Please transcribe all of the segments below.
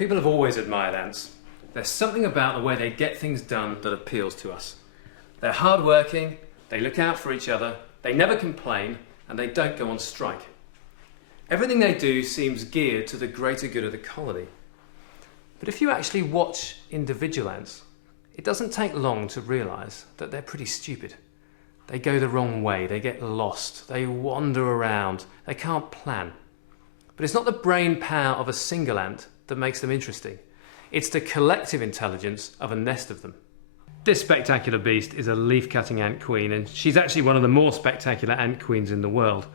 People have always admired ants. There's something about the way they get things done that appeals to us. They're hard-working, they look out for each other, they never complain, and they don't go on strike. Everything they do seems geared to the greater good of the colony. But if you actually watch individual ants, it doesn't take long to realise that they're pretty stupid. They go the wrong way, they get lost, they wander around, they can't plan. But it's not the brain power of a single ant that makes them interesting. It's the collective intelligence of a nest of them. This spectacular beast is a leaf-cutting ant queen, and she's actually one of the more spectacular ant queens in the world.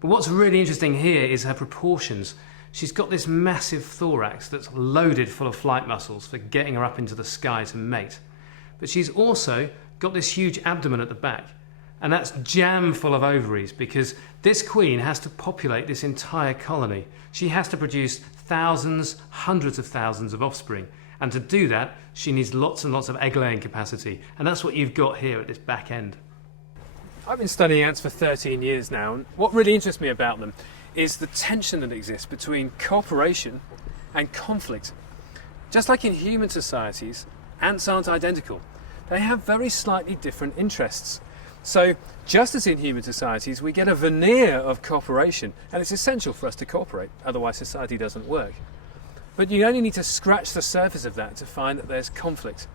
But what's really interesting here is her proportions. She's got this massive thorax that's loaded full of flight muscles for getting her up into the sky to mate. But she's also got this huge abdomen at the back, and that's jam full of ovaries because this queen has to populate this entire colony. She has to produce thousands, hundreds of thousands of offspring, and to do that she needs lots and lots of egg-laying capacity, and that's what you've got here at this back end. I've been studying ants for 13 years now, and what really interests me about them is the tension that exists between cooperation and conflict. Just like in human societies, ants aren't identical. They have very slightly different interests. So, just as in human societies, we get a veneer of cooperation, and it's essential for us to cooperate, otherwise society doesn't work. But you only need to scratch the surface of that to find that there's conflict.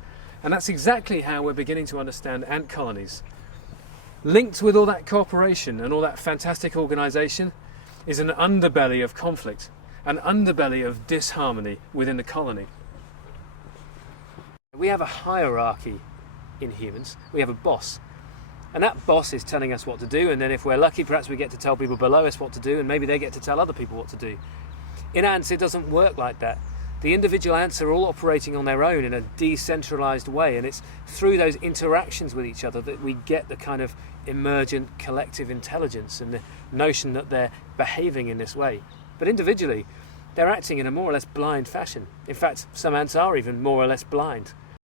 And that's exactly how we're beginning to understand ant colonies. Linked with all that cooperation and all that fantastic organisation is an underbelly of conflict, an underbelly of disharmony within the colony. We have a hierarchy in humans. We have a boss. And that boss is telling us what to do, and then if we're lucky, perhaps we get to tell people below us what to do, and maybe they get to tell other people what to do. In ants, it doesn't work like that. The individual ants are all operating on their own in a decentralised way, and it's through those interactions with each other that we get the kind of emergent collective intelligence and the notion that they're behaving in this way. But individually, they're acting in a more or less blind fashion. In fact, some ants are even more or less blind.